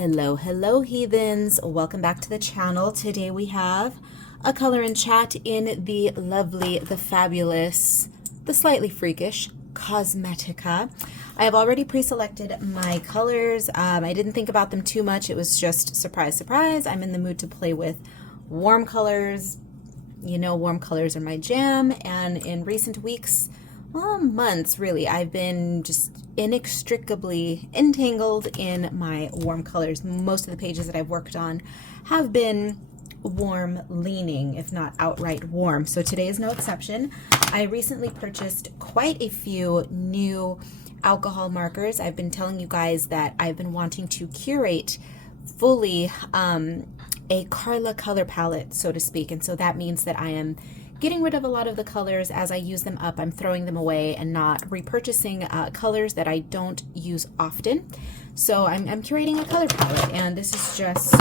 Hello heathens, welcome back to the channel. Today we have a color and chat in the lovely, the fabulous, the slightly freakish Kosmetika. I have already pre-selected my colors. I didn't think about them too much. It was just surprise, surprise. I'm in the mood to play with warm colors. You know, warm colors are my jam, and in recent weeks, well, months really, I've been just inextricably entangled in my warm colors. Most of the pages that I've worked on have been warm leaning, if not outright warm. So today is no exception. I recently purchased quite a few new alcohol markers. I've been telling you guys that I've been wanting to curate fully a Karla color palette, so to speak. And so that means that I am getting rid of a lot of the colors. As I use them up, I'm throwing them away and not repurchasing colors that I don't use often. So I'm curating a color palette, and this is just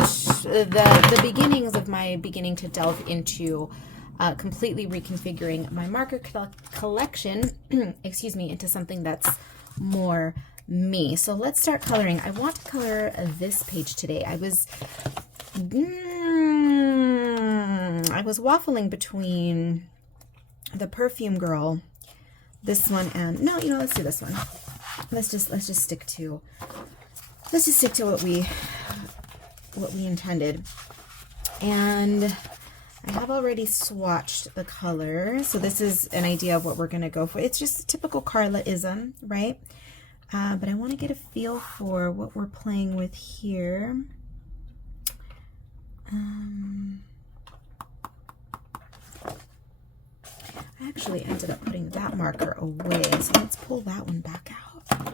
the beginnings of my beginning to delve into completely reconfiguring my marker collection, excuse me, into something that's more me. So let's start coloring. I want to color this page today. I was waffling between the Perfume Girl, this one, and no, you know, let's do this one. Let's just stick to what we intended. And I have already swatched the color, so this is an idea of what we're gonna go for. It's just a typical Karla-ism, right? But I want to get a feel for what we're playing with here. I actually ended up putting that marker away, so let's pull that one back out.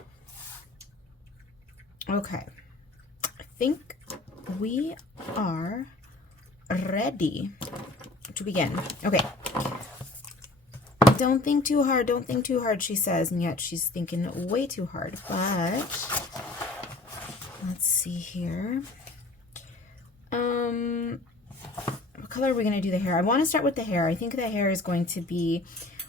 Okay, I think we are ready to begin. Okay, don't think too hard, she says, and yet she's thinking way too hard. But let's see here. What color are we going to do the hair? I want to start with the hair. I think the hair is going to be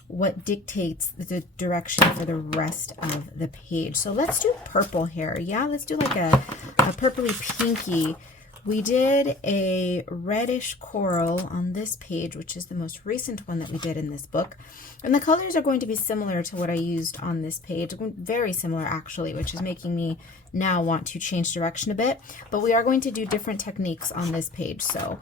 what dictates the direction for the rest of the page. So let's do purple hair. Yeah, let's do like a purpley pinky. We did a reddish coral on this page, which is the most recent one that we did in this book. And the colors are going to be similar to what I used on this page. Very similar, actually, which is making me now want to change direction a bit. But we are going to do different techniques on this page. So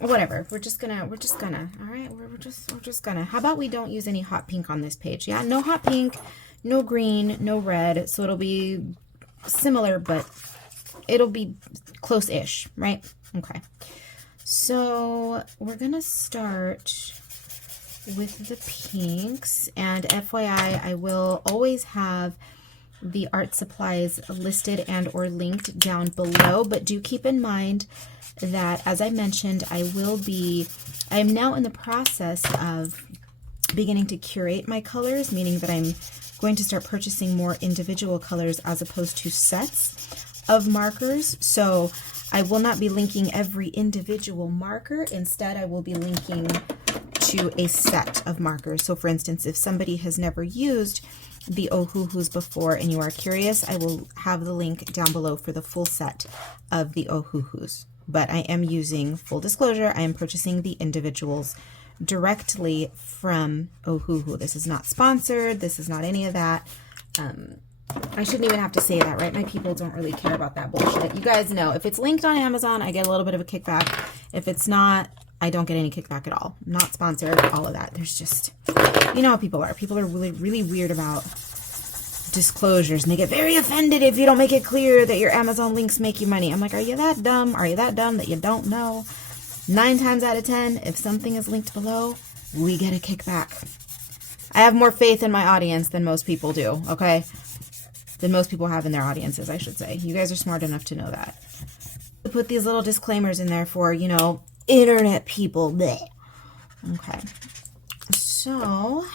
whatever, we're just gonna, all right, we're just gonna, how about we don't use any hot pink on this page? Yeah, no hot pink, no green, no red. So it'll be similar, but it'll be close-ish, right? Okay. So we're gonna start with the pinks, and FYI, I will always have the art supplies listed and or linked down below, but do keep in mind that, as I mentioned, I am now in the process of beginning to curate my colors, meaning that I'm going to start purchasing more individual colors as opposed to sets of markers. So I will not be linking every individual marker. Instead, I will be linking to a set of markers. So for instance, if somebody has never used the Ohuhus before and you are curious, I will have the link down below for the full set of the Ohuhus. But I am using, full disclosure, I am purchasing the individuals directly from Ohuhu. This is not sponsored. This is not any of that. I shouldn't even have to say that, right? My people don't really care about that bullshit. You guys know, if it's linked on Amazon, I get a little bit of a kickback. If it's not, I don't get any kickback at all. Not sponsored, all of that. There's just, you know how people are. People are really, really weird about disclosures, and they get very offended if you don't make it clear that your Amazon links make you money. I'm like, are you that dumb? Are you that dumb that you don't know? 9 times out of 10, if something is linked below, we get a kickback. I have more faith in my audience than most people do, okay? Than most people have in their audiences, I should say. You guys are smart enough to know that. Put these little disclaimers in there for, you know, internet people. Bleh. Okay. So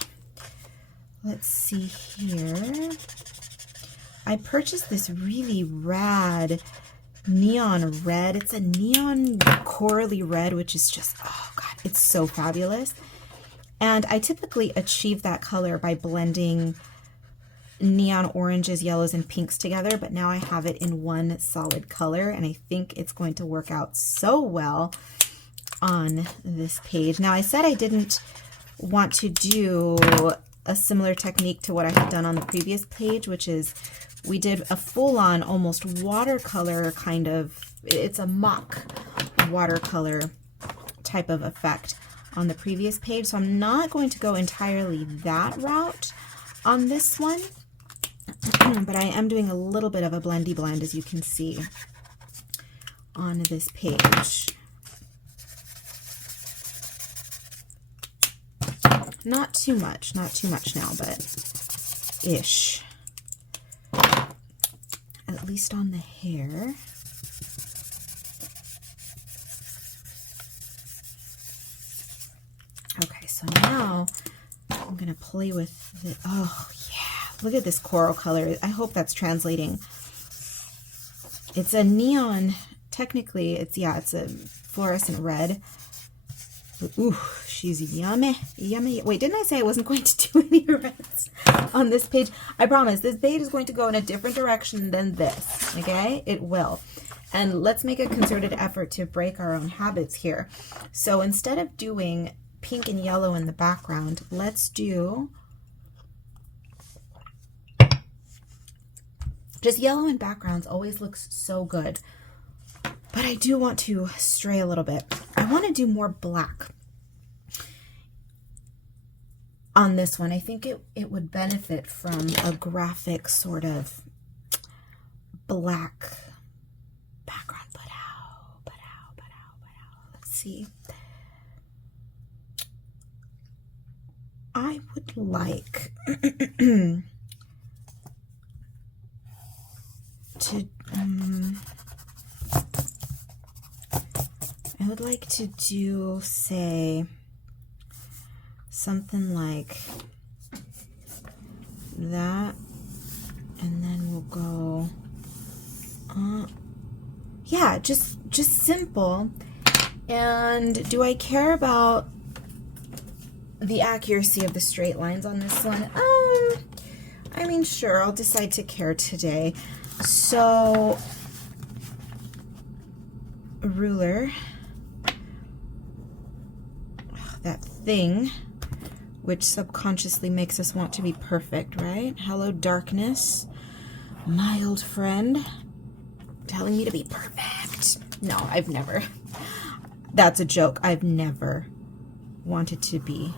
let's see here. I purchased this really rad neon red. It's a neon corally red, which is just, oh God, it's so fabulous. And I typically achieve that color by blending neon oranges, yellows, and pinks together, but now I have it in one solid color, and I think it's going to work out so well on this page. Now, I said I didn't want to do a similar technique to what I had done on the previous page, which is we did a full-on almost watercolor kind of, it's a mock watercolor type of effect on the previous page. So I'm not going to go entirely that route on this one, but I am doing a little bit of a blendy blend, as you can see on this page. Not too much now, but ish. At least on the hair. Okay, so now I'm gonna play with the, oh yeah, look at this coral color. I hope that's translating. It's a neon, technically it's, yeah, it's a fluorescent red. Ooh, she's yummy, yummy. Wait, didn't I say I wasn't going to do any reds on this page? I promise, this page is going to go in a different direction than this, okay? It will. And let's make a concerted effort to break our own habits here. So instead of doing pink and yellow in the background, let's do just yellow in backgrounds. Always looks so good. But I do want to stray a little bit. I want to do more black on this one. I think it would benefit from a graphic sort of black background. But how? Let's see. I would like to I would like to do, say, something like that, and then we'll go, yeah, just simple. And do I care about the accuracy of the straight lines on this one? I mean, sure, I'll decide to care today. So, a ruler, that thing which subconsciously makes us want to be perfect, right? Hello, darkness, my old friend, telling me to be perfect. No, I've never. That's a joke. I've never wanted to be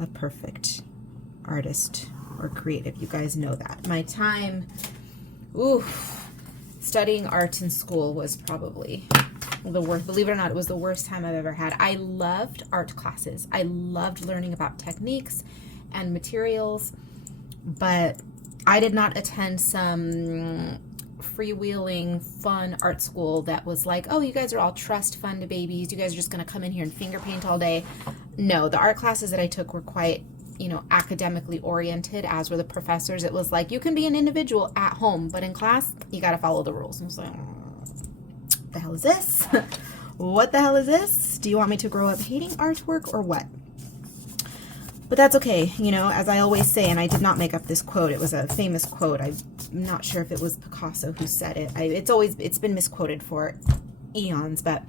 a perfect artist or creative. You guys know that. My time, studying art in school was probably the worst. Believe it or not, it was the worst time I've ever had. I loved art classes. I loved learning about techniques and materials, but I did not attend some freewheeling fun art school that was like, oh, you guys are all trust fund babies. You guys are just going to come in here and finger paint all day. No, the art classes that I took were quite, academically oriented, as were the professors. It was like, you can be an individual at home, but in class, you got to follow the rules. And I was like, what the hell is this? What the hell is this? Do you want me to grow up hating artwork or what? But that's okay, as I always say, and I did not make up this quote. It was a famous quote. I'm not sure if it was Picasso who said it. It's been misquoted for eons, but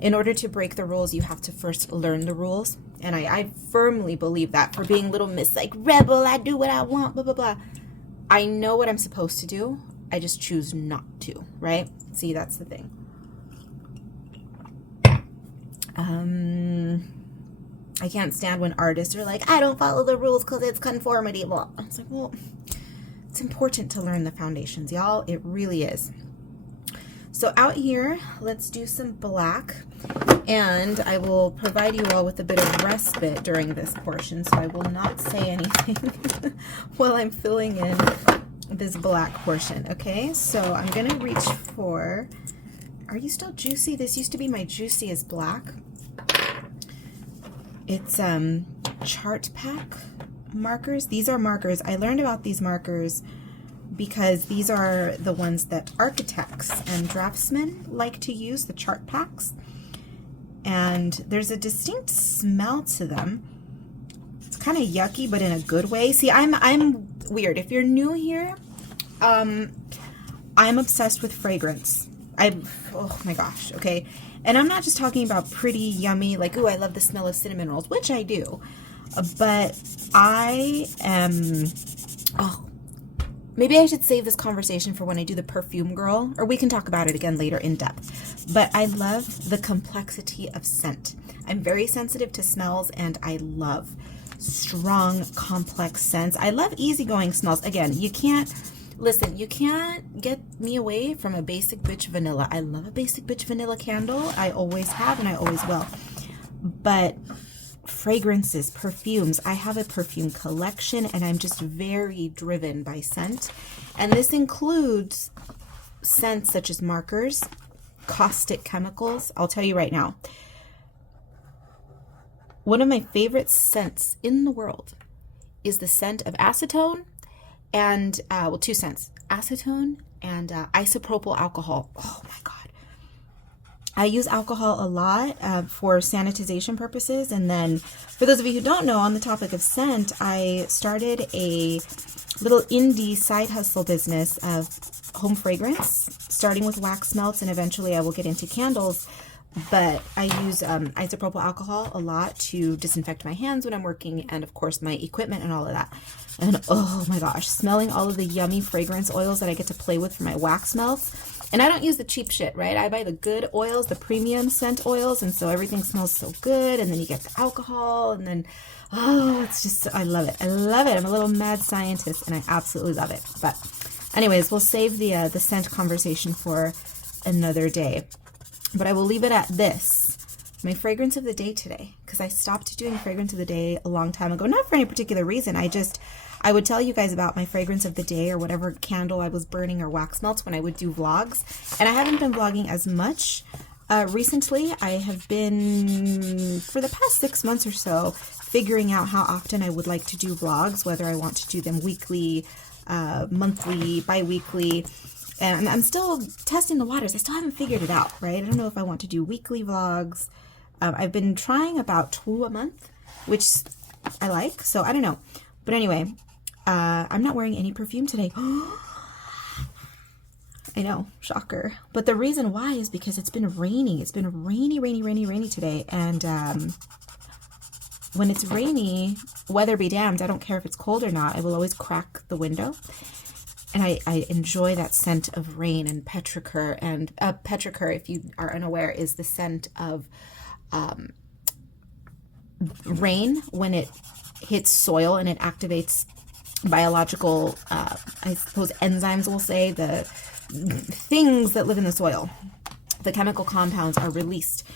in order to break the rules, you have to first learn the rules. And I firmly believe that. For being little miss, like, rebel, I do what I want, blah, blah, blah. I know what I'm supposed to do. I just choose not to, right? See, that's the thing. I can't stand when artists are like, I don't follow the rules because it's conformity. Well, I was like, well, it's important to learn the foundations, y'all. It really is. So out here, let's do some black, and I will provide you all with a bit of respite during this portion, so I will not say anything while I'm filling in this black portion, okay? So I'm gonna reach for, are you still juicy? This used to be my juiciest black. It's chart pack markers. These are markers. I learned about these markers because these are the ones that architects and draftsmen like to use, the chart packs. And there's a distinct smell to them. It's kind of yucky, but in a good way. See, I'm weird. If you're new here, I'm obsessed with fragrance. Oh my gosh, okay. And I'm not just talking about pretty, yummy, like, ooh, I love the smell of cinnamon rolls, which I do. But I am, oh, maybe I should save this conversation for when I do the perfume girl, or we can talk about it again later in depth. But I love the complexity of scent. I'm very sensitive to smells, and I love strong, complex scents. I love easygoing smells. Again, you can't get me away from a basic bitch vanilla. I love a basic bitch vanilla candle. I always have, and I always will. But fragrances, perfumes, I have a perfume collection, and I'm just very driven by scent. And this includes scents such as markers, caustic chemicals. I'll tell you right now, one of my favorite scents in the world is the scent of acetone and, well, two scents, acetone and isopropyl alcohol. Oh my God. I use alcohol a lot for sanitization purposes. And then for those of you who don't know, on the topic of scent, I started a little indie side hustle business of home fragrance, starting with wax melts, and eventually I will get into candles. But I use isopropyl alcohol a lot to disinfect my hands when I'm working, and of course my equipment and all of that. And oh my gosh, smelling all of the yummy fragrance oils that I get to play with for my wax melts. And I don't use the cheap shit, right? I buy the good oils, the premium scent oils, and so everything smells so good. And then you get the alcohol, and then, oh, it's just, I love it. I love it. I'm a little mad scientist, and I absolutely love it. But anyways, we'll save the scent conversation for another day. But I will leave it at this. My fragrance of the day today, because I stopped doing fragrance of the day a long time ago. Not for any particular reason. I would tell you guys about my fragrance of the day or whatever candle I was burning or wax melts when I would do vlogs. And I haven't been vlogging as much recently. I have been, for the past 6 months or so, figuring out how often I would like to do vlogs, whether I want to do them weekly, monthly, bi-weekly. And I'm still testing the waters. I still haven't figured it out, right? I don't know if I want to do weekly vlogs. I've been trying about 2 a month, which I like. So I don't know. But anyway, I'm not wearing any perfume today. I know, shocker. But the reason why is because it's been rainy. It's been rainy today. And when it's rainy, weather be damned, I don't care if it's cold or not. I will always crack the window. And I enjoy that scent of rain and petrichor. And petrichor, if you are unaware, is the scent of rain when it hits soil and it activates biological, I suppose enzymes will say, the things that live in the soil. The chemical compounds are released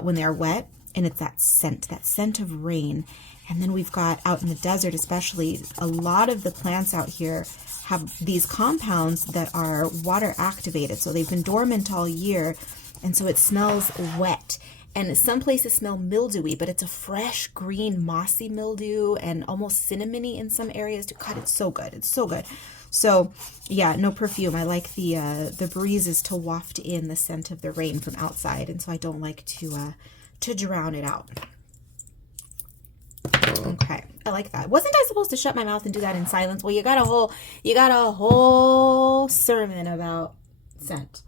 when they are wet, and it's that scent of rain. And then we've got out in the desert, especially, a lot of the plants out here have these compounds that are water activated. So they've been dormant all year, and so it smells wet. And some places smell mildewy, but it's a fresh, green, mossy mildew and almost cinnamony in some areas. God, it's so good. It's so good. So yeah, no perfume. I like the breezes to waft in the scent of the rain from outside, and so I don't like to drown it out. Okay, I like that. Wasn't I supposed to shut my mouth and do that in silence? Well, you got a whole sermon about scent.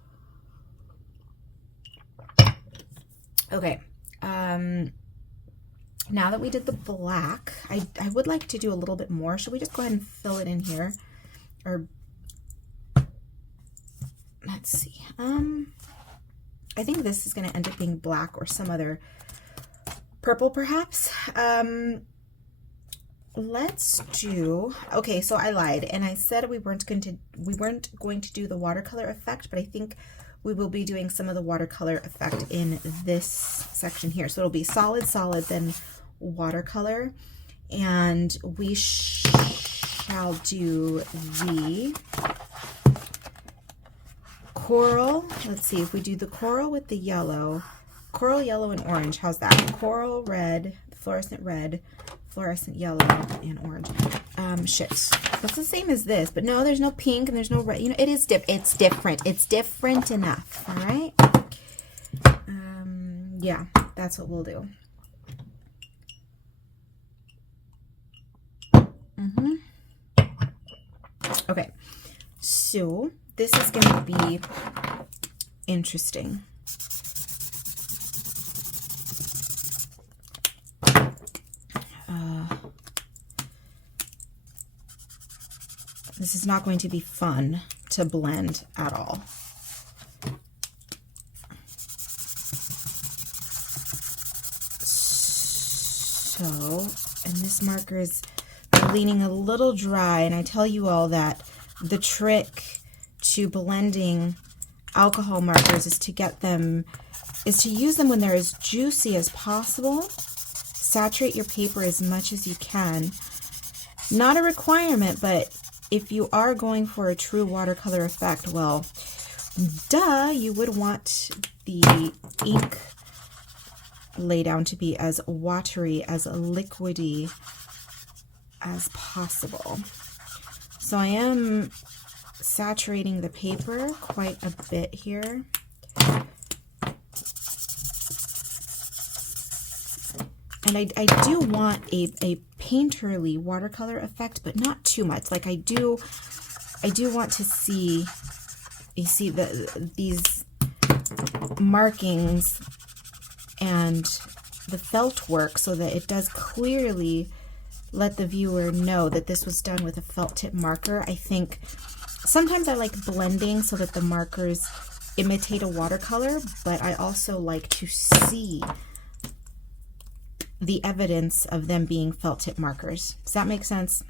Okay, now that we did the black, I would like to do a little bit more. Should we just go ahead and fill it in here? Or, let's see. I think this is going to end up being black or some other purple, perhaps. Let's do, okay, so I lied, and I said we weren't going to do the watercolor effect, but I think we will be doing some of the watercolor effect in this section here. So it'll be solid, then watercolor. And we shall do the coral. Let's see if we do the coral with the yellow. Coral, yellow, and orange. How's that? Coral, red, fluorescent yellow, and orange. Shit. That's the same as this, but no, there's no pink and there's no red. You know, it's different. It's different enough. All right. Yeah, that's what we'll do. Okay, so this is going to be interesting. This is not going to be fun to blend at all. So, and this marker is leaning a little dry, and I tell you all that the trick to blending alcohol markers is to use them when they're as juicy as possible. Saturate your paper as much as you can. Not a requirement, but if you are going for a true watercolor effect, well, duh, you would want the ink laydown to be as watery, as liquidy as possible. So I am saturating the paper quite a bit here. And I do want a painterly watercolor effect, but not too much. Like I do want to see, you see these markings and the felt work, so that it does clearly let the viewer know that this was done with a felt tip marker. I think sometimes I like blending so that the markers imitate a watercolor, but I also like to see the evidence of them being felt tip markers. Does that make sense?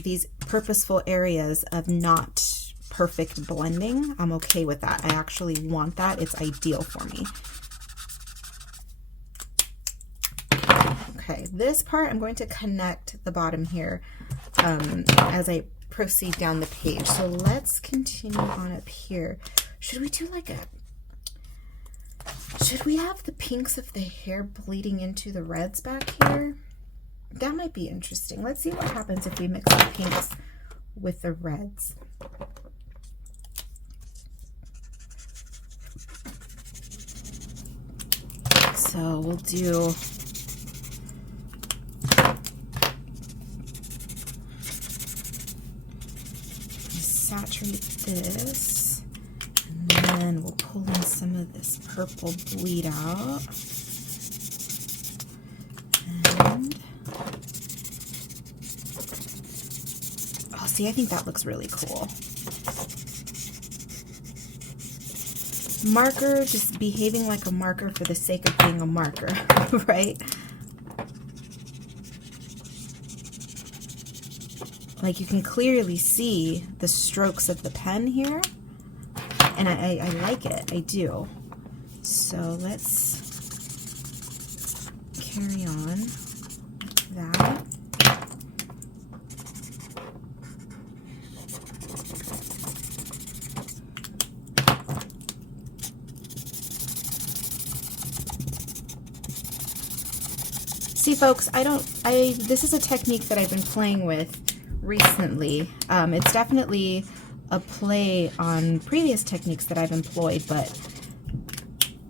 These purposeful areas of not perfect blending, I'm okay with that. I actually want that. It's ideal for me. Okay, this part I'm going to connect the bottom here as I proceed down the page. So let's continue on up here. Should we do like should we have the pinks of the hair bleeding into the reds back here? That might be interesting. Let's see what happens if we mix the pinks with the reds. So we'll do saturate this, and then we'll pull in some of this purple bleed out. And oh, see, I think that looks really cool. Marker just behaving like a marker for the sake of being a marker, right? Like you can clearly see the strokes of the pen here, and I like it, I do. So let's carry on with that. See folks, this is a technique that I've been playing with recently. It's definitely a play on previous techniques that I've employed, but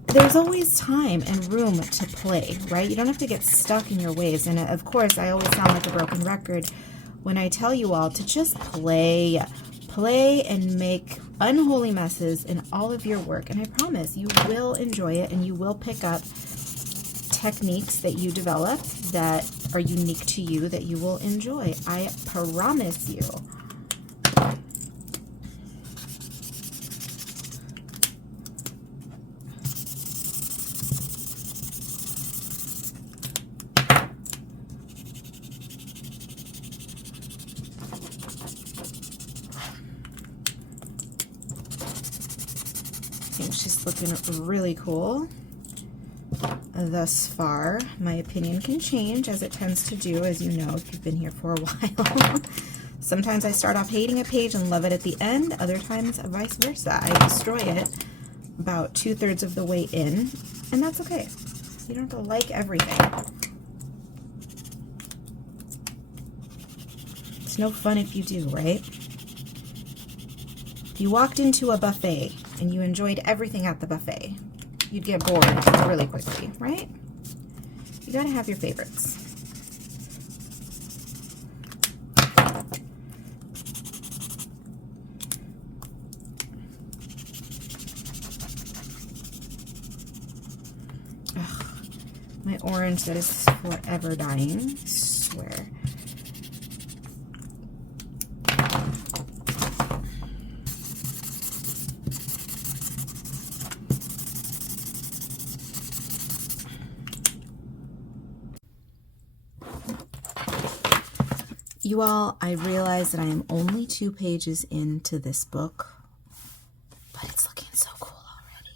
there's always time and room to play, right? You don't have to get stuck in your ways. And of course, I always sound like a broken record when I tell you all to just play and make unholy messes in all of your work. And I promise you will enjoy it, and you will pick up techniques that you develop that are unique to you that you will enjoy. I promise you. I think she's looking really cool. Thus far, my opinion can change, as it tends to do, as you know, if you've been here for a while. Sometimes I start off hating a page and love it at the end. Other times, vice versa. I destroy it about 2/3 of the way in, and that's okay. You don't have to like everything. It's no fun if you do, right? If you walked into a buffet and you enjoyed everything at the buffet, you'd get bored really quickly, right? You gotta have your favorites. Ugh, my orange that is forever dying, I swear. You all, I realize that I am only 2 pages into this book, but it's looking so cool already.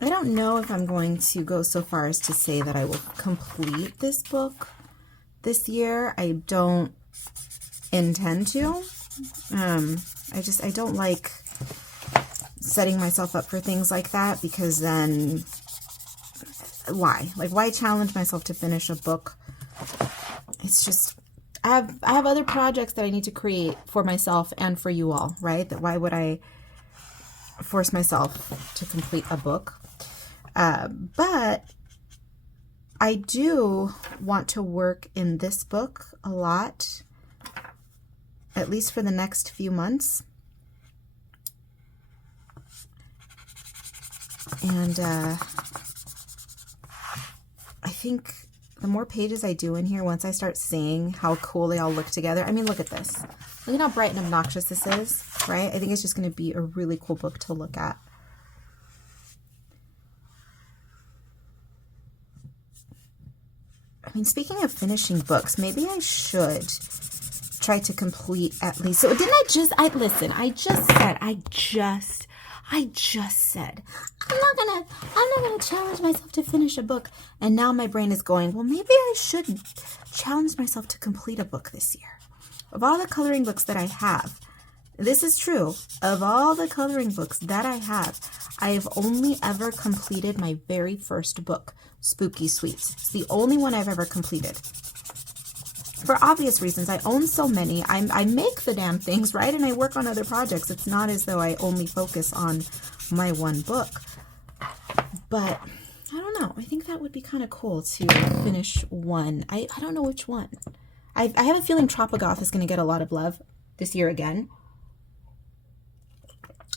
I don't know if I'm going to go so far as to say that I will complete this book this year. I don't intend to. I don't like setting myself up for things like that, because then why? Like, why challenge myself to finish a book? It's just, I have other projects that I need to create for myself and for you all, right? That why would I force myself to complete a book? But I do want to work in this book a lot, at least for the next few months. And I think the more pages I do in here, once I start seeing how cool they all look together. I mean, look at this. Look at how bright and obnoxious this is, right? I think it's just going to be a really cool book to look at. I mean, speaking of finishing books, maybe I should try to complete at least. So didn't listen, I just said, I'm not gonna challenge myself to finish a book. And now my brain is going, well, maybe I should challenge myself to complete a book this year. Of all the coloring books that I have, this is true, of all the coloring books that I have only ever completed my very first book, Spooky Sweets. It's the only one I've ever completed. For obvious reasons, I own so many. I make the damn things, right? And I work on other projects. It's not as though I only focus on my one book. But I don't know. I think that would be kind of cool to finish one. I don't know which one. I have a feeling Tropigoth is going to get a lot of love this year again,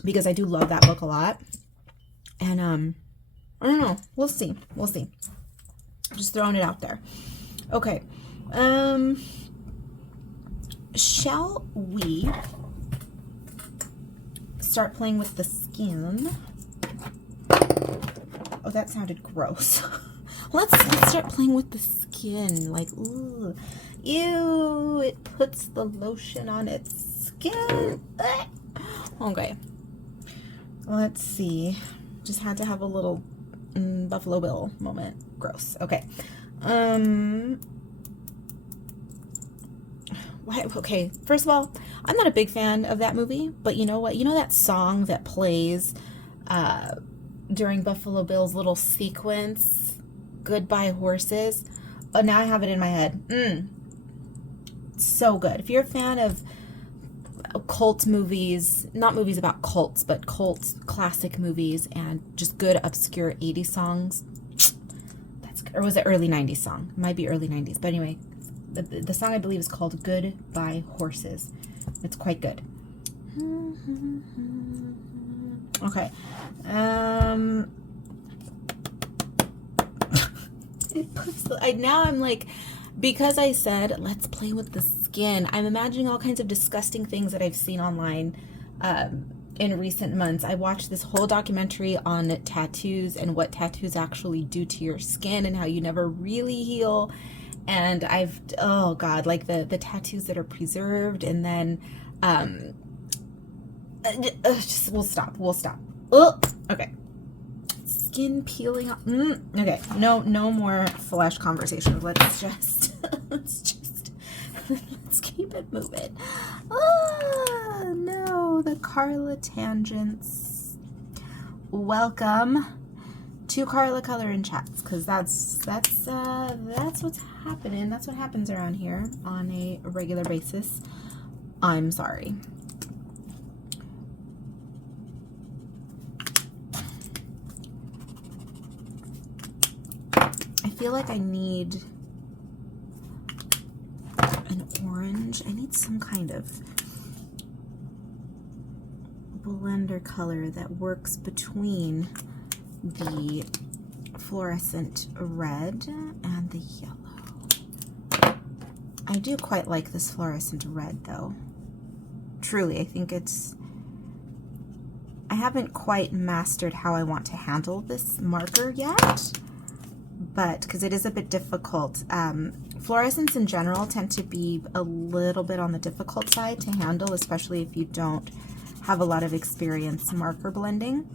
because I do love that book a lot. And I don't know. We'll see. We'll see. Just throwing it out there. Okay. Shall we start playing with the skin? Oh, that sounded gross. Let's start playing with the skin. Like, ooh, ew, it puts the lotion on its skin. Okay. Let's see. Just had to have a little Buffalo Bill moment. Gross. Okay. Okay, first of all, I'm not a big fan of that movie, but you know what? You know that song that plays during Buffalo Bill's little sequence, Goodbye Horses? Oh, now I have it in my head. So good. If you're a fan of cult movies, not movies about cults, but cult classic movies and just good obscure 80s songs, that's good. Or was it early 90s song? It might be early 90s, but anyway, the song I believe is called Goodbye Horses. It's quite good. Okay. It puts now I'm like, because I said let's play with the skin, I'm imagining all kinds of disgusting things that I've seen online in recent months. I watched this whole documentary on tattoos and what tattoos actually do to your skin and how you never really heal. And oh God, like the tattoos that are preserved, and then we'll stop. Okay. Skin peeling off. Okay, no more flesh conversations. Let's keep it moving. No, the Karla tangents. Welcome to Karla Color and Chats, because that's what's happening. That's what happens around here on a regular basis. I'm sorry. feel like I need an orange. I need some kind of blender color that works between the fluorescent red and the yellow. I do quite like this fluorescent red though. Truly, I think I haven't quite mastered how I want to handle this marker yet, but because it is a bit difficult. Fluorescents in general tend to be a little bit on the difficult side to handle, especially if you don't have a lot of experience marker blending.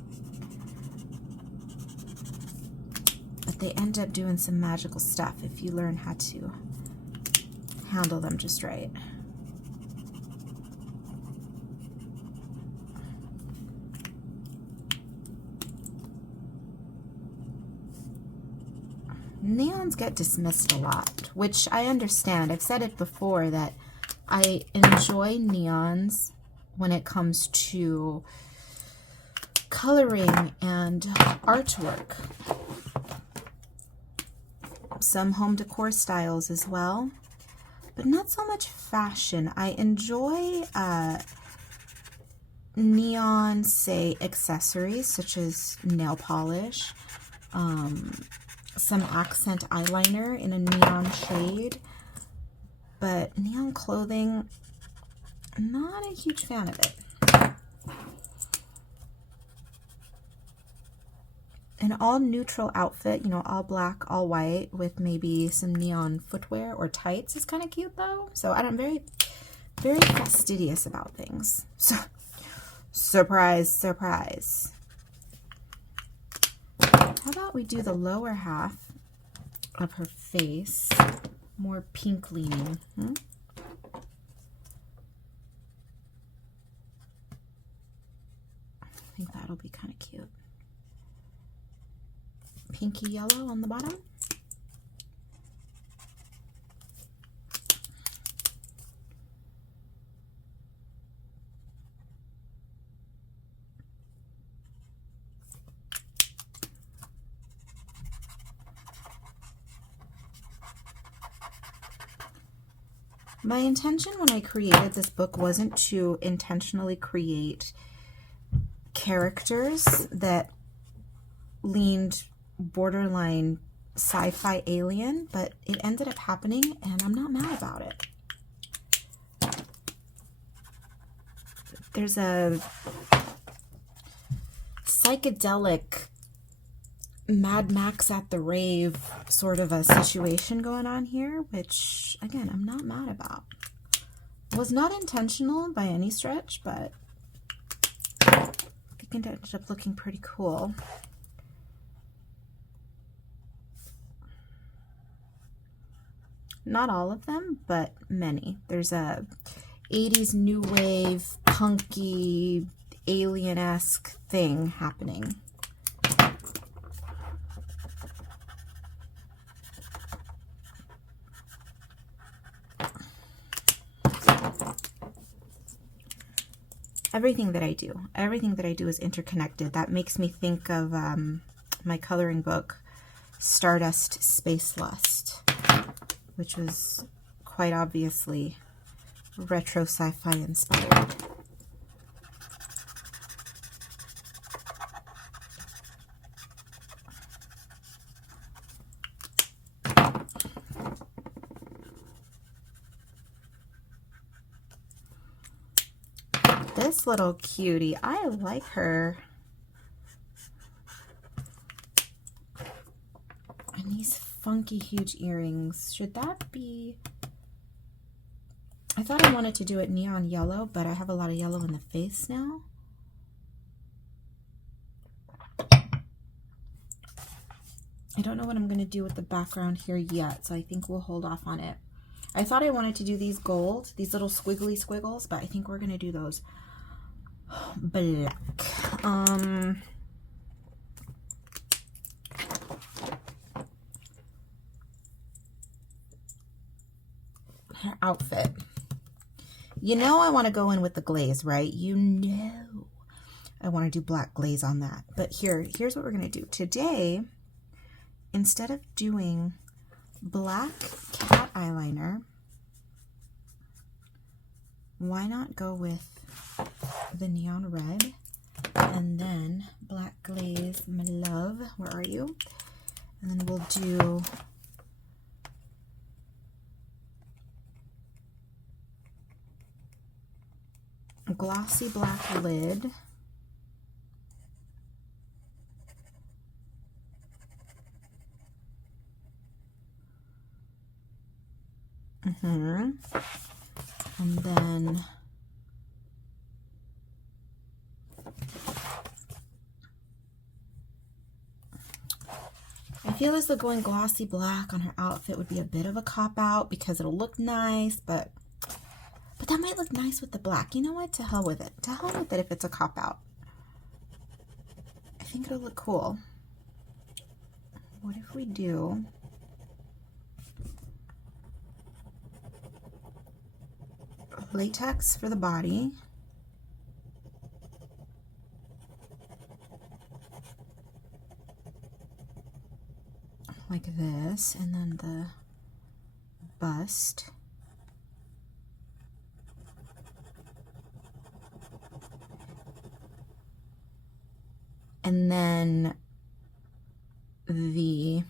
But they end up doing some magical stuff if you learn how to handle them just right. Neons get dismissed a lot, which I understand. I've said it before that I enjoy neons when it comes to coloring and artwork. Some home decor styles as well, but not so much fashion. I enjoy neon, say, accessories such as nail polish, some accent eyeliner in a neon shade, but neon clothing, I'm not a huge fan of it. An all neutral outfit, you know, all black, all white with maybe some neon footwear or tights is kind of cute though. So I'm very, very fastidious about things. So, surprise, surprise. How about we do the lower half of her face, more pink leaning? I think that'll be kind of cute. Pinky yellow on the bottom. My intention when I created this book wasn't to intentionally create characters that leaned borderline sci-fi alien, but it ended up happening and I'm not mad about it. There's a psychedelic Mad Max at the rave sort of a situation going on here, which again, I'm not mad about. It was not intentional by any stretch, but I think it ended up looking pretty cool. Not all of them, but many. There's a 80s new wave, punky, alien-esque thing happening. Everything that I do is interconnected. That makes me think of my coloring book, Stardust Space Lust, which was quite obviously retro sci-fi inspired. This little cutie, I like her. And these funky huge earrings. Should that be... I thought I wanted to do it neon yellow, but I have a lot of yellow in the face now. I don't know what I'm going to do with the background here yet, so I think we'll hold off on it. I thought I wanted to do these gold, these little squiggly squiggles, but I think we're going to do those black. Her outfit. You know I want to go in with the glaze, right? You know I want to do black glaze on that. But here's what we're going to do. Today instead of doing black cat eyeliner, why not go with the neon red and then black glaze, my love, where are you? And then we'll do a glossy black lid. And then I feel as though going glossy black on her outfit would be a bit of a cop-out because it'll look nice, but that might look nice with the black. You know what? To hell with it. To hell with it if it's a cop-out. I think it'll look cool. What if we do latex for the body, like this, and then the bust, and then the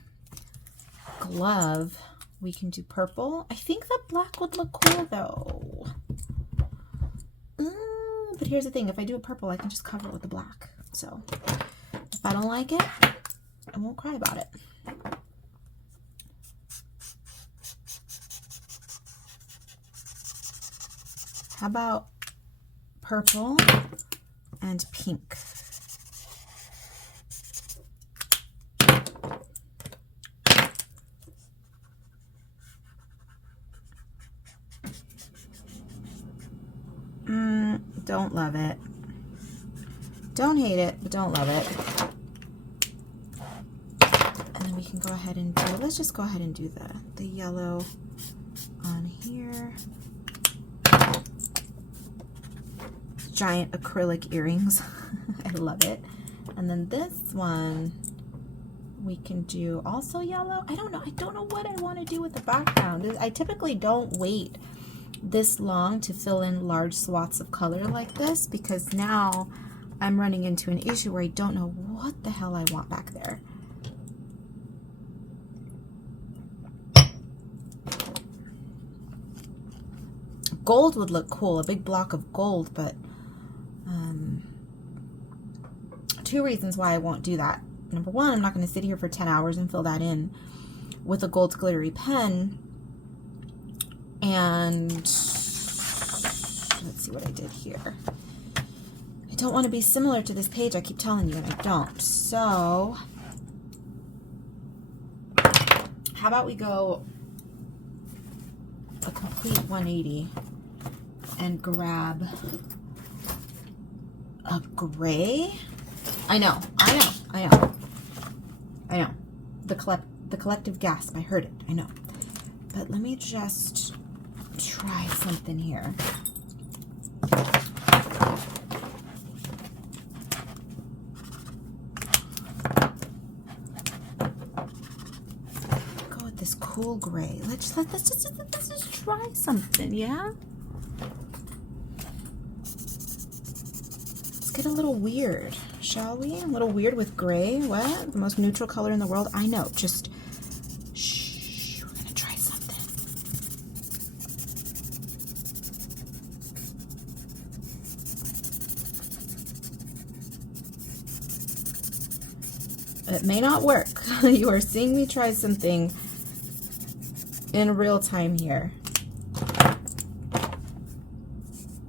glove, we can do purple. I think the black would look cool though. But here's the thing, if I do a purple, I can just cover it with the black. So if I don't like it, I won't cry about it. How about purple and pink? Don't love it. Don't hate it, but don't love it. And then we can go ahead and do, let's just go ahead and do the yellow on here. Giant acrylic earrings. I love it. And then this one we can do also yellow. I don't know what I want to do with the background. I typically don't wait this long to fill in large swaths of color like this because now I'm running into an issue where I don't know what the hell I want back there. Gold would look cool, a big block of gold, but two reasons why I won't do that. Number one, I'm not going to sit here for 10 hours and fill that in with a gold glittery pen. And let's see what I did here. I don't want to be similar to this page, I keep telling you, and I don't. So how about we go a complete 180 and grab a gray? I know. The collective gasp, I heard it, I know. But let me just try something here. Go with this cool gray. Let's just try something, yeah? Let's get a little weird, shall we? A little weird with gray. What? The most neutral color in the world? I know. Just shh. We're gonna try something. It may not work. You are seeing me try something in real time here.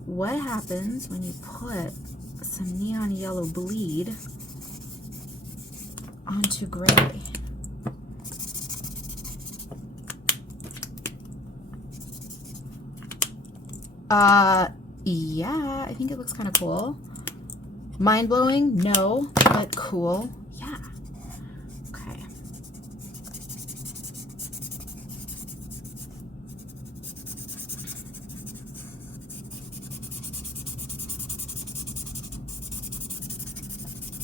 What happens when you put some neon yellow bleed onto gray? Yeah, I think it looks kind of cool. Mind-blowing? No, but cool. Yeah. Okay.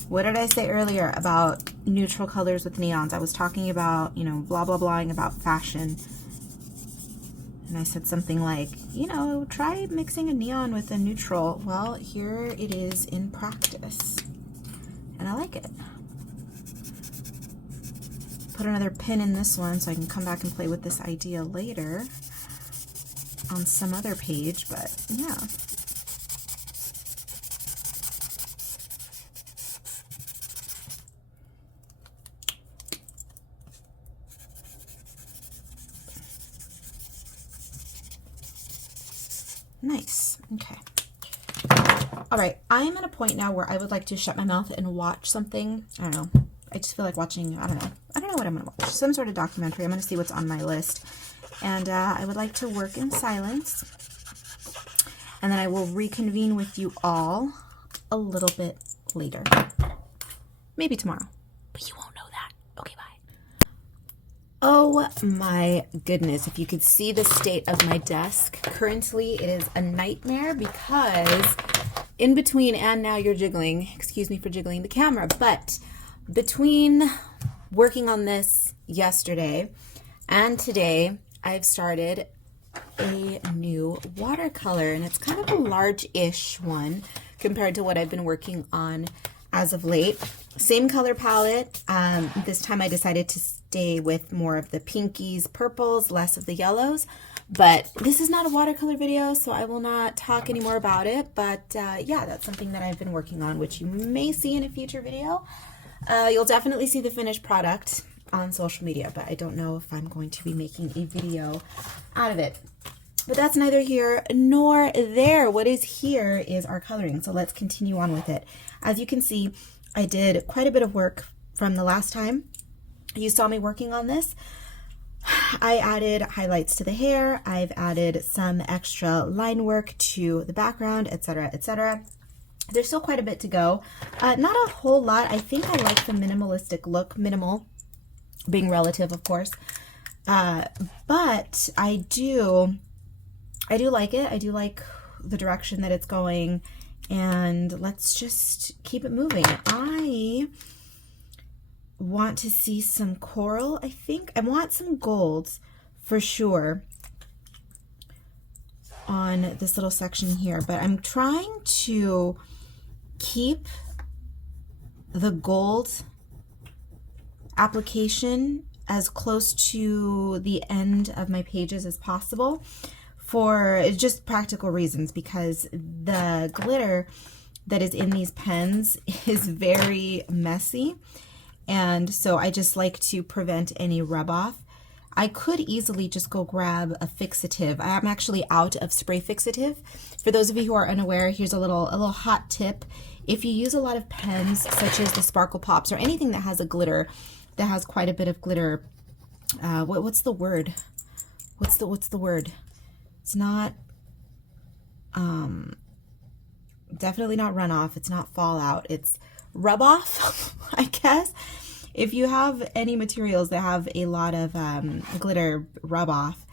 What did I say earlier about neutral colors with neons. I was talking about, you know, blah, blah, blahing about fashion. And I said something like, you know, try mixing a neon with a neutral. Well, here it is in practice. And I like it. Put another pin in this one so I can come back and play with this idea later on some other page, but yeah. Nice. Okay. All right. I'm at a point now where I would like to shut my mouth and watch something. I don't know. I just feel like watching, I don't know what I'm going to watch. Some sort of documentary. I'm going to see what's on my list. And I would like to work in silence. And then I will reconvene with you all a little bit later. Maybe tomorrow. But you won't know that. Okay, bye. Oh my goodness. If you could see the state of my desk. Currently, it is a nightmare because in between, and now you're jiggling. Excuse me for jiggling the camera. But between working on this yesterday and today, I've started a new watercolor, and it's kind of a large-ish one compared to what I've been working on as of late. Same color palette. This time I decided to stay with more of the pinkies, purples, less of the yellows. But this is not a watercolor video, so I will not talk any more about it. But yeah, that's something that I've been working on, which you may see in a future video. You'll definitely see the finished product on social media, but I don't know if I'm going to be making a video out of it. But that's neither here nor there. What is here is our coloring. So let's continue on with it. As you can see, I did quite a bit of work from the last time you saw me working on this. I added highlights to the hair. I've added some extra line work to the background, etc., etc. There's still quite a bit to go. Not a whole lot. I think I like the minimalistic look. Minimal being relative, of course. But I do like it. I do like the direction that it's going. And let's just keep it moving. I want to see some coral, I think. I want some golds for sure on this little section here. But I'm trying to keep the gold application as close to the end of my pages as possible for just practical reasons, because the glitter that is in these pens is very messy, and so I just like to prevent any rub off. I could easily just go grab a fixative. I'm actually out of spray fixative. For those of you who are unaware, here's a little hot tip. If you use a lot of pens, such as the Sparkle Pops or anything that has a glitter, that has quite a bit of glitter, what's the word? What's the word? It's not, definitely not runoff. It's not fallout. It's rub off, I guess. If you have any materials that have a lot of glitter rub off,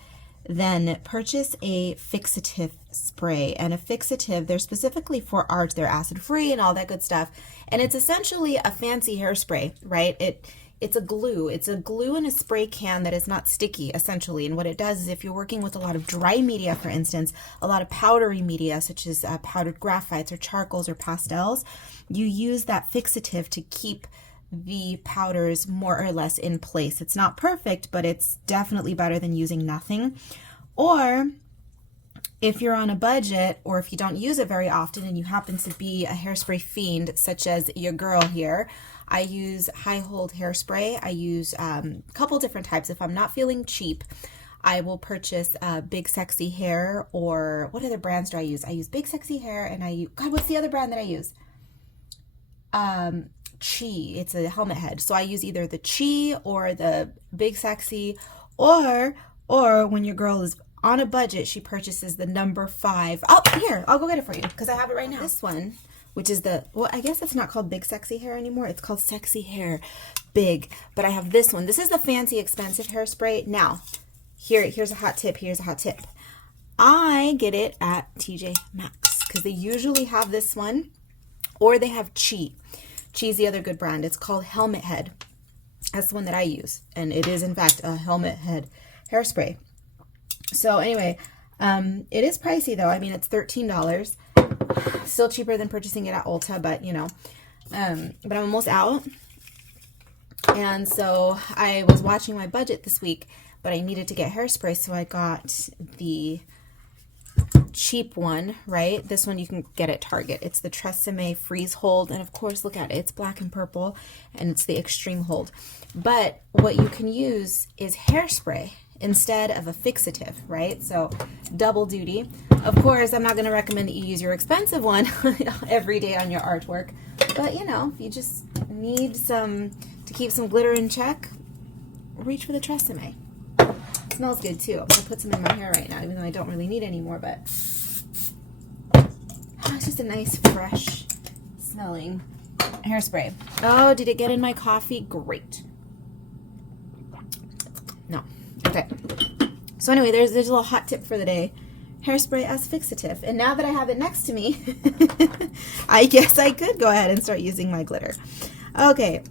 then purchase a fixative spray. And a fixative, they're specifically for art. They're acid free and all that good stuff. And it's essentially a fancy hairspray, right? It's a glue. It's a glue in a spray can that is not sticky, essentially. And what it does is, if you're working with a lot of dry media, for instance, a lot of powdery media, such as powdered graphites or charcoals or pastels, you use that fixative to keep the powders more or less in place. It's not perfect, but it's definitely better than using nothing. Or if you're on a budget, or if you don't use it very often and you happen to be a hairspray fiend, such as your girl here, I use high hold hairspray. I use a couple different types. If I'm not feeling cheap, I will purchase Big Sexy Hair, or what other brands do I use? I use Big Sexy Hair, and I use, God, what's the other brand that I use? Chi. It's a helmet head. So I use either the Chi or the Big Sexy, or when your girl is on a budget, she purchases the number 5. Oh, here, I'll go get it for you because I have it right now. This one, which is the, well, I guess it's not called Big Sexy Hair anymore. It's called Sexy Hair Big. But I have this one. This is the fancy, expensive hairspray. Now, here's a hot tip. Here's a hot tip. I get it at TJ Maxx because they usually have this one, or they have Chi. Cheese, the other good brand. It's called Helmet Head. That's the one that I use. And it is, in fact, a Helmet Head hairspray. So anyway, it is pricey, though. I mean, it's $13. Still cheaper than purchasing it at Ulta, but, you know. But I'm almost out. And so I was watching my budget this week, but I needed to get hairspray, so I got the cheap one, right? This one you can get at Target. It's the Tresemme Freeze Hold, and of course, look at it. It's black and purple, and it's the Extreme Hold. But what you can use is hairspray instead of a fixative, right? So double duty. Of course, I'm not going to recommend that you use your expensive one every day on your artwork, but you know, if you just need some to keep some glitter in check, reach for the Tresemme. It smells good too. I'm going to put some in my hair right now, even though I don't really need any more, but it's just a nice, fresh smelling hairspray. Oh, did it get in my coffee? Great. No. Okay. So anyway, there's a little hot tip for the day. Hairspray as fixative. And now that I have it next to me, I guess I could go ahead and start using my glitter. Okay.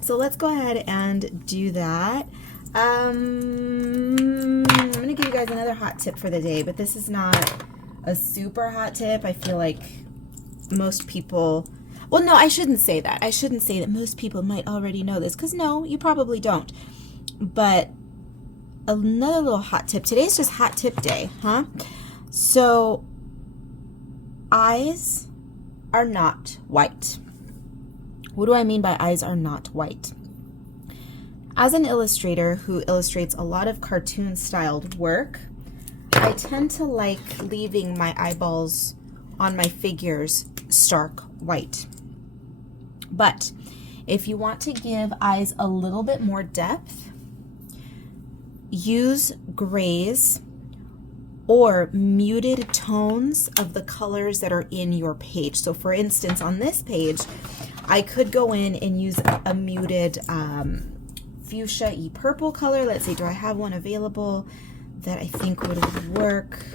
So let's go ahead and do that. I'm going to give you guys another hot tip for the day, but this is not a super hot tip. I feel like most people, well, no, I shouldn't say that. I shouldn't say that most people might already know this, because no, you probably don't. But another little hot tip. Today's just hot tip day, huh? So eyes are not white. What do I mean by eyes are not white? As an illustrator who illustrates a lot of cartoon-styled work, I tend to like leaving my eyeballs on my figures stark white. But if you want to give eyes a little bit more depth, use grays or muted tones of the colors that are in your page. So for instance, on this page, I could go in and use a muted fuchsia-y purple color. Let's see, do I have one available that I think would work?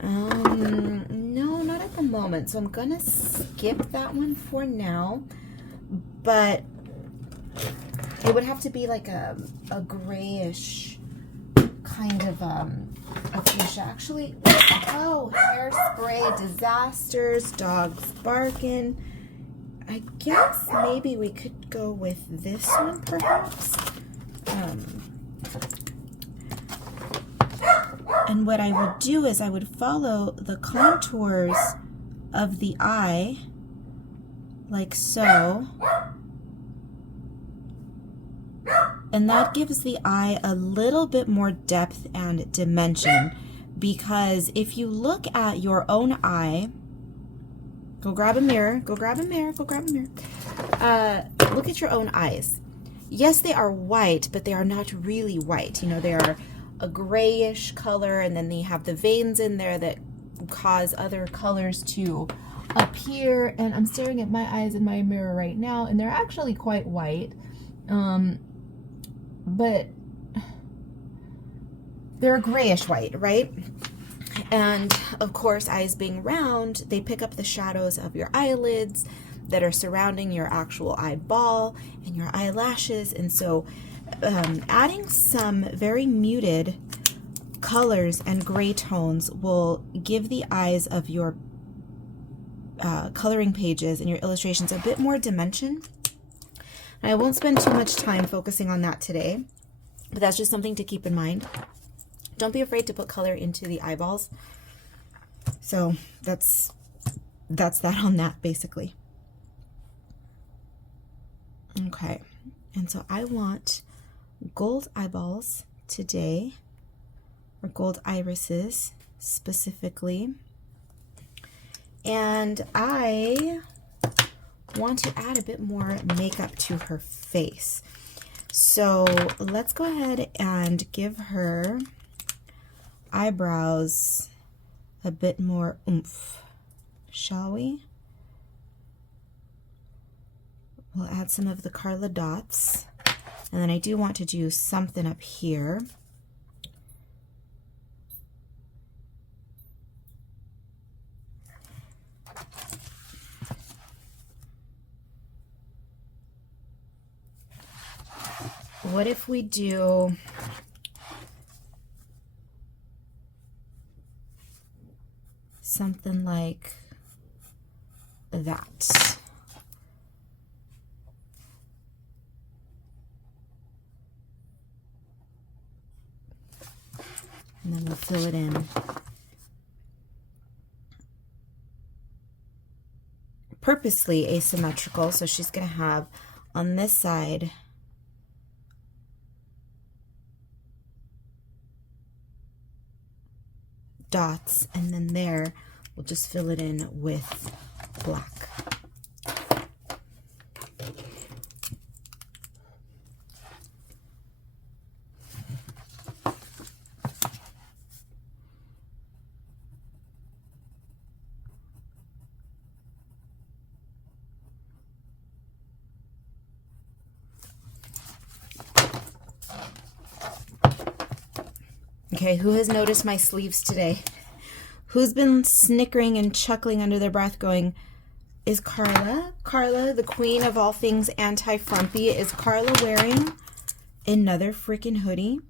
No, not at the moment. So I'm gonna skip that one for now, but it would have to be like a grayish kind of a fuchsia. Actually, oh, hairspray disasters, dogs barking. I guess maybe we could go with this one, perhaps. And what I would do is I would follow the contours of the eye, like so. And that gives the eye a little bit more depth and dimension, because if you look at your own eye, go grab a mirror, go grab a mirror, go grab a mirror. Look at your own eyes. Yes, they are white, but they are not really white. You know, they are a grayish color, and then they have the veins in there that cause other colors to appear. And I'm staring at my eyes in my mirror right now, and they're actually quite white. But they're grayish white, right? And of course, eyes being round, they pick up the shadows of your eyelids that are surrounding your actual eyeball and your eyelashes. And so adding some very muted colors and gray tones will give the eyes of your coloring pages and your illustrations a bit more dimension. And I won't spend too much time focusing on that today, but that's just something to keep in mind. Don't be afraid to put color into the eyeballs. So that's that on that, basically. Okay, and so I want gold eyeballs today, or gold irises specifically. And I want to add a bit more makeup to her face. So let's go ahead and give her eyebrows a bit more oomph, shall we? We'll add some of the Karla dots, and then I do want to do something up here. what if we do something like that? And then we'll fill it in. Purposely asymmetrical, so she's going to have on this side dots, and then there we'll just fill it in with black. Okay, who has noticed my sleeves today? Who's been snickering and chuckling under their breath going, is Karla, the queen of all things anti-frumpy, is Karla wearing another freaking hoodie?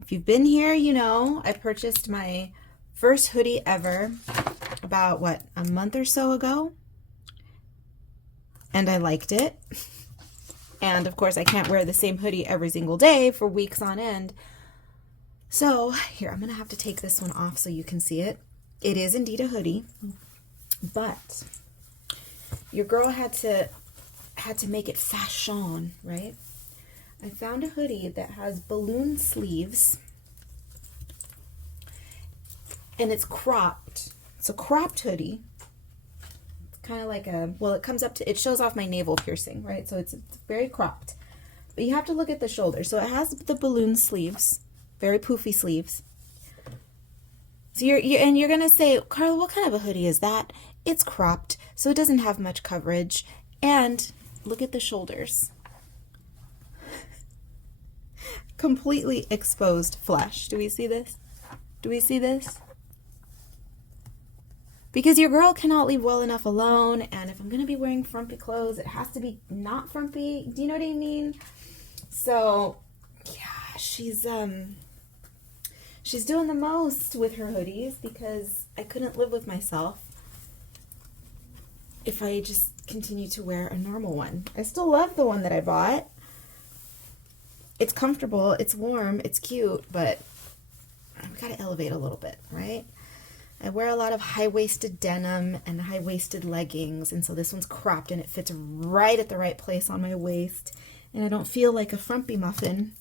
If you've been here, you know I purchased my first hoodie ever about, what, a month or so ago? And I liked it. And of course I can't wear the same hoodie every single day for weeks on end. So here, I'm gonna have to take this one off so you can see it. It is indeed a hoodie, but your girl had to make it fashion, right? I found a hoodie that has balloon sleeves and it's cropped. It's a cropped hoodie. It's kind of like a, well, it comes up to, it shows off my navel piercing, right? So it's very cropped, but you have to look at the shoulder. So it has the balloon sleeves. Very poofy sleeves. So you're gonna say, Karla, what kind of a hoodie is that? It's cropped, so it doesn't have much coverage. And look at the shoulders. Completely exposed flesh. Do we see this? Do we see this? Because your girl cannot leave well enough alone, and if I'm gonna be wearing frumpy clothes, it has to be not frumpy. Do you know what I mean? So yeah, she's doing the most with her hoodies because I couldn't live with myself if I just continue to wear a normal one. I still love the one that I bought. It's comfortable, it's warm, it's cute, but we gotta elevate a little bit, right? I wear a lot of high-waisted denim and high-waisted leggings, and so this one's cropped and it fits right at the right place on my waist, and I don't feel like a frumpy muffin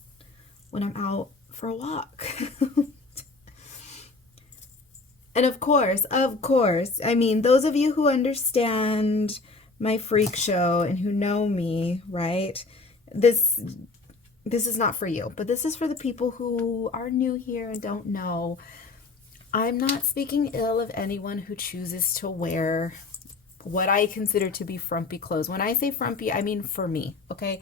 when I'm out for a walk. And of course, I mean, those of you who understand my freak show and who know me, right? This is not for you, but this is for the people who are new here and don't know. I'm not speaking ill of anyone who chooses to wear what I consider to be frumpy clothes. When I say frumpy, I mean for me, okay?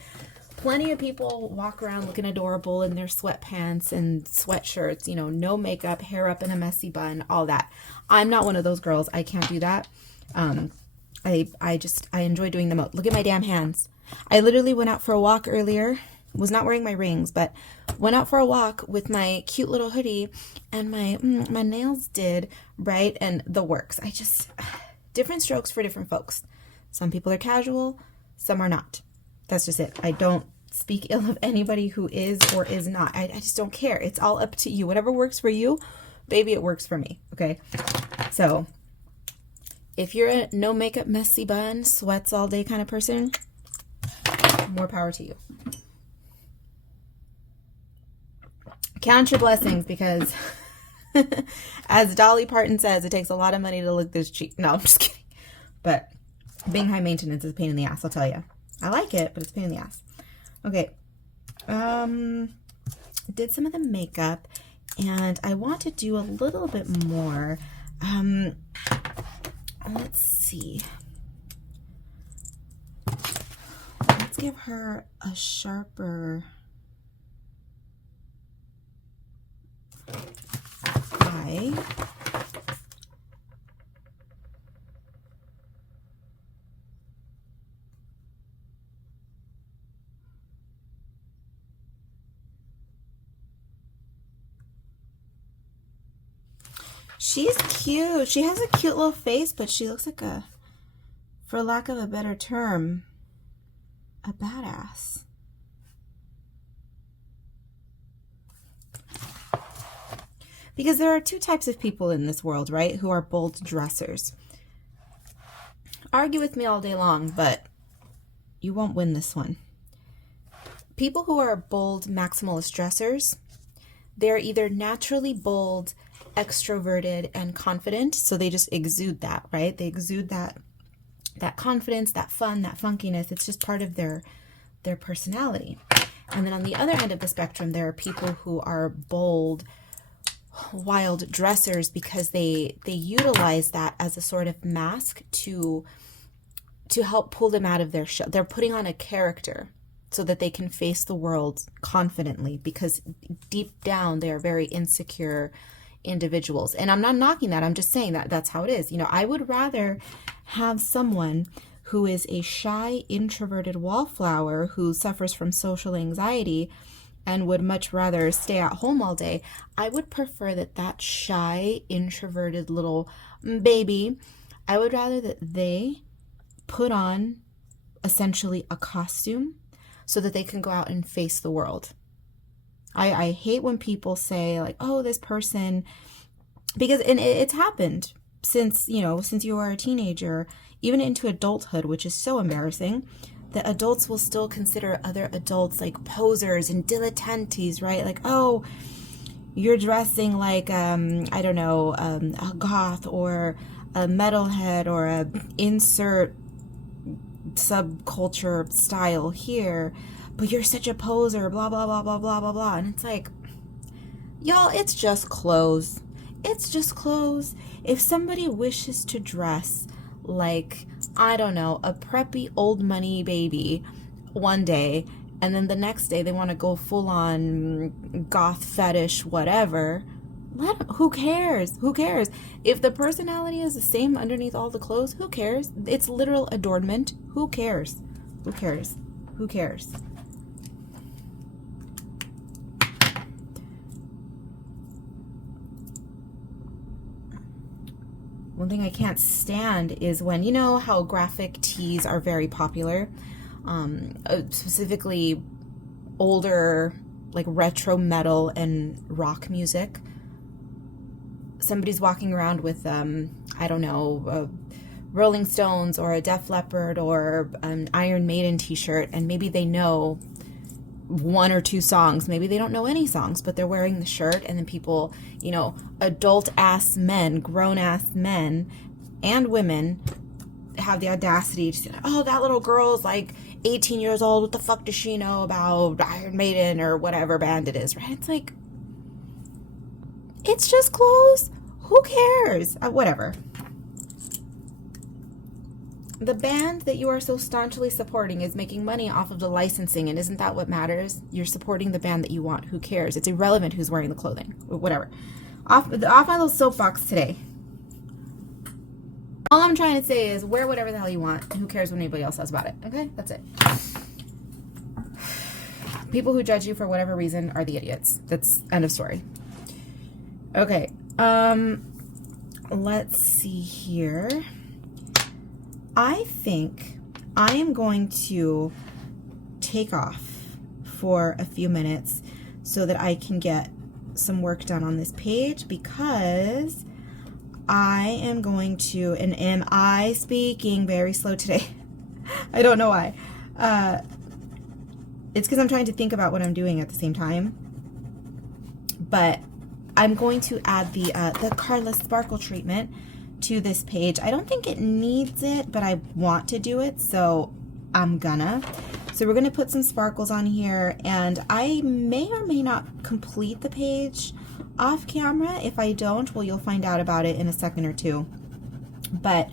Plenty of people walk around looking adorable in their sweatpants and sweatshirts, you know, no makeup, hair up in a messy bun, all that. I'm not one of those girls. I can't do that. I enjoy doing the most. Look at my damn hands. I literally went out for a walk earlier, was not wearing my rings, but went out for a walk with my cute little hoodie and my nails did, right? And the works. Different strokes for different folks. Some people are casual, some are not. That's just it. I don't speak ill of anybody who is or is not. I just don't care. It's all up to you. Whatever works for you, baby, it works for me. Okay. So if you're a no makeup, messy bun, sweats all day kind of person, more power to you. Count your blessings because as Dolly Parton says, it takes a lot of money to look this cheap. No, I'm just kidding. But being high maintenance is a pain in the ass, I'll tell you. I like it, but it's a pain in the ass. Okay. Did some of the makeup, and I want to do a little bit more. Let's see. Let's give her a sharper eye. She's cute. She has a cute little face, but she looks like a, for lack of a better term, a badass. Because there are two types of people in this world, right? Who are bold dressers. Argue with me all day long, but you won't win this one. People who are bold maximalist dressers, they're either naturally bold, extroverted, and confident, so they just exude that, right? They exude that confidence, that fun, that funkiness. It's just part of their personality. And then on the other end of the spectrum, there are people who are bold, wild dressers because they utilize that as a sort of mask to help pull them out of their shell. They're putting on a character so that they can face the world confidently, because deep down they are very insecure individuals. And I'm not knocking that. I'm just saying that that's how it is. You know, I would rather have someone who is a shy, introverted wallflower who suffers from social anxiety and would much rather stay at home all day. I would prefer that shy, introverted little baby, I would rather that they put on essentially a costume so that they can go out and face the world. I hate when people say like, oh, this person, because and it's happened since you were a teenager, even into adulthood, which is so embarrassing, that adults will still consider other adults like posers and dilettantes, right? Like, oh, you're dressing like, I don't know, a goth or a metalhead or a insert subculture style here, but you're such a poser, blah, blah, blah, blah, blah, blah, blah. And it's like, y'all, it's just clothes. It's just clothes. If somebody wishes to dress like, I don't know, a preppy old money baby one day, and then the next day they want to go full on goth fetish, whatever, let them. Who cares? Who cares? If the personality is the same underneath all the clothes, who cares? It's literal adornment. Who cares? Who cares? Who cares? One thing I can't stand is when, you know how graphic tees are very popular, specifically older, like retro metal and rock music. Somebody's walking around with, I don't know, Rolling Stones or a Def Leppard or an Iron Maiden t-shirt, and maybe they know one or two songs. Maybe they don't know any songs, but they're wearing the shirt, and then people, you know, adult-ass men, grown-ass men and women have the audacity to say, oh, that little girl's like 18 years old. What the fuck does she know about Iron Maiden or whatever band it is, right? It's like, it's just clothes. Who cares? Whatever. The band that you are so staunchly supporting is making money off of the licensing, and isn't that what matters? You're supporting the band that you want. Who cares? It's irrelevant who's wearing the clothing. Whatever. Off my little soapbox today. All I'm trying to say is wear whatever the hell you want. Who cares what anybody else says about it? Okay? That's it. People who judge you for whatever reason are the idiots. That's end of story. Okay. Let's see here. I think I am going to take off for a few minutes so that I can get some work done on this page, because I am going to, and am I speaking very slow today? I don't know why. It's because I'm trying to think about what I'm doing at the same time. But I'm going to add the Karla sparkle treatment to this page. I don't think it needs it, but I want to do it, so I'm gonna. So we're gonna put some sparkles on here, and I may or may not complete the page off camera. If I don't, well, you'll find out about it in a second or two. But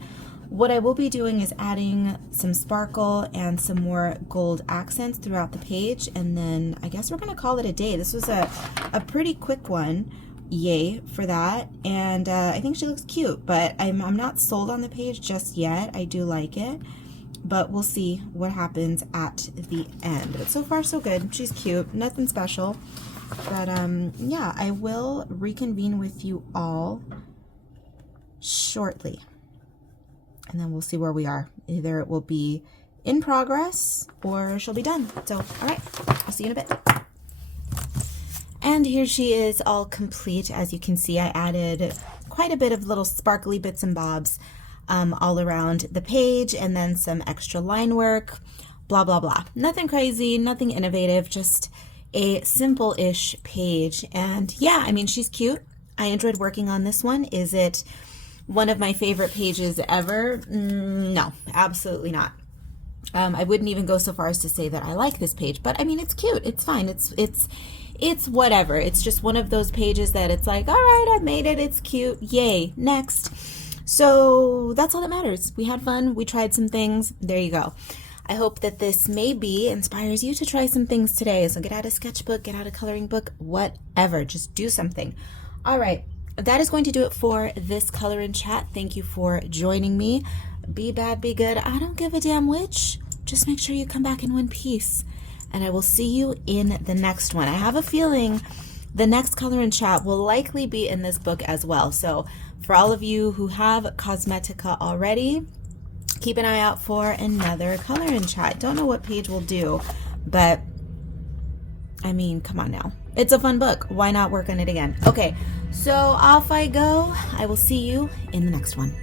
what I will be doing is adding some sparkle and some more gold accents throughout the page, and then I guess we're gonna call it a day. This was a pretty quick one. Yay for that. And I think she looks cute, but I'm not sold on the page just yet. I do like it, but we'll see what happens at the end. But so far so good. She's cute, nothing special. But yeah, I will reconvene with you all shortly. And then we'll see where we are. Either it will be in progress or she'll be done. So, all right, I'll see you in a bit. And here she is all complete. As you can see, I added quite a bit of little sparkly bits and bobs all around the page, and then some extra line work, blah, blah, blah. Nothing crazy, nothing innovative, just a simple-ish page. And yeah, I mean, she's cute. I enjoyed working on this one. Is it one of my favorite pages ever? No, absolutely not. I wouldn't even go so far as to say that I like this page, but I mean, it's cute. It's fine. It's whatever. It's just one of those pages that it's like, all right, I've made it. It's cute. Yay. Next. So that's all that matters. We had fun. We tried some things. There you go. I hope that this maybe inspires you to try some things today. So get out a sketchbook, get out a coloring book, whatever. Just do something. All right. That is going to do it for this color and chat. Thank you for joining me. Be bad, be good. I don't give a damn which. Just make sure you come back in one piece. And I will see you in the next one. I have a feeling the next color and chat will likely be in this book as well. So for all of you who have Kosmetika already, keep an eye out for another color and chat. Don't know what page we'll do, but I mean, come on now. It's a fun book. Why not work on it again? Okay, so off I go. I will see you in the next one.